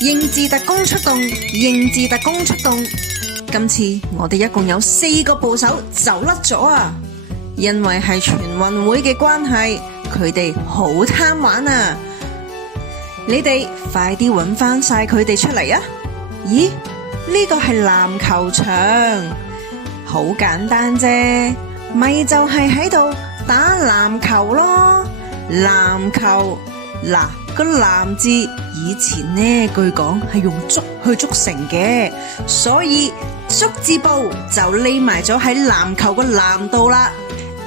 英智特工出動，英智特工出動。今次我哋一共有4個部首走甩咗啊！因為係全運會嘅關係，佢哋好貪玩啊！你哋快啲揾翻晒佢哋出嚟啊！咦？呢個係籃球場，好簡單啫，咪就係喺度打籃球咯。籃球嗱，個籃字以前呢據講係用竹去築成嘅，所以竹字部就匿埋咗喺籃球個籃度啦。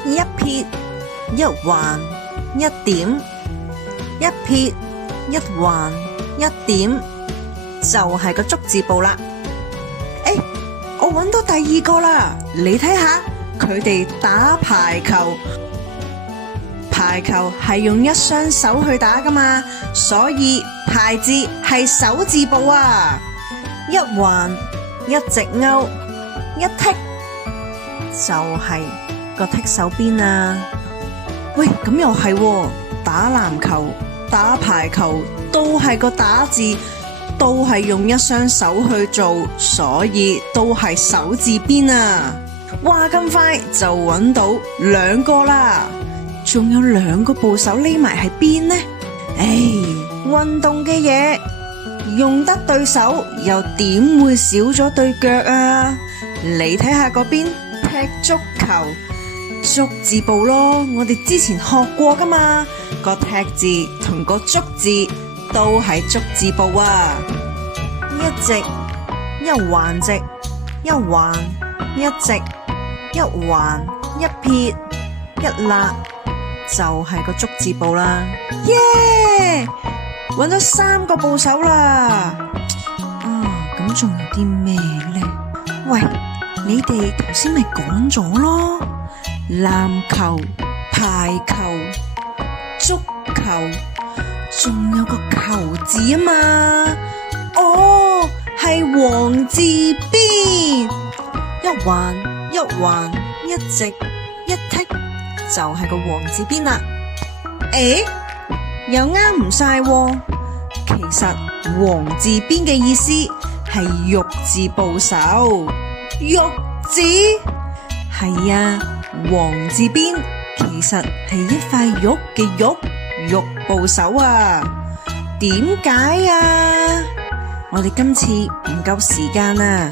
一撇一橫一點，一撇一橫一點，就係個竹字部啦。我揾到第2個啦，你睇下佢哋打排球。排球係用一雙手去打噶嘛，所以排字係手字部啊。一橫一直勾一剔，就係個剔手邊啊。喂，咁又係喎，打籃球打排球都係個打字，都係用一雙手去做，所以都係手字邊啊。哇，咁快就揾到2個啦，仲有2個部首匿埋喺邊呢？運動嘅嘢用得對手，又點會少咗對腳啊？你睇下嗰邊踢足球，足字部咯，我哋之前學過噶嘛，個踢字同個足字都係足字部啊。一直一橫直一橫一直一橫一撇一捺，就係個足字部啦。耶！揾咗3個部首啦。咁仲有啲咩呢？喂，你哋頭先咪講咗咯，籃球、排球、足球，仲有個球字啊嘛。哦，係王字邊，一橫一橫一直一剔，就係個王字邊啦。又啱唔晒喎。其實王字邊嘅意思係玉字部首。玉字？係啊，王字邊其實係一塊玉嘅玉，玉部首啊。點解啊？我哋今次唔夠時間啊，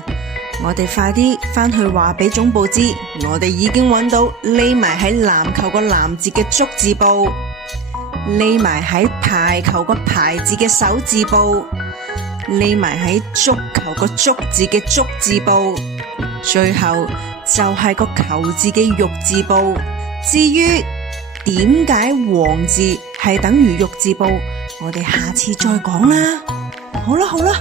我哋快啲返去話俾總部知，我哋已經揾到匿埋喺籃球個籃字嘅足字部，匿埋喺排球個排字嘅手字部，匿埋喺足球個足字嘅足字部，最後就係個球字嘅玉字部。至於點解王字係等於玉字部，我哋下次再講啦。好啦好啦。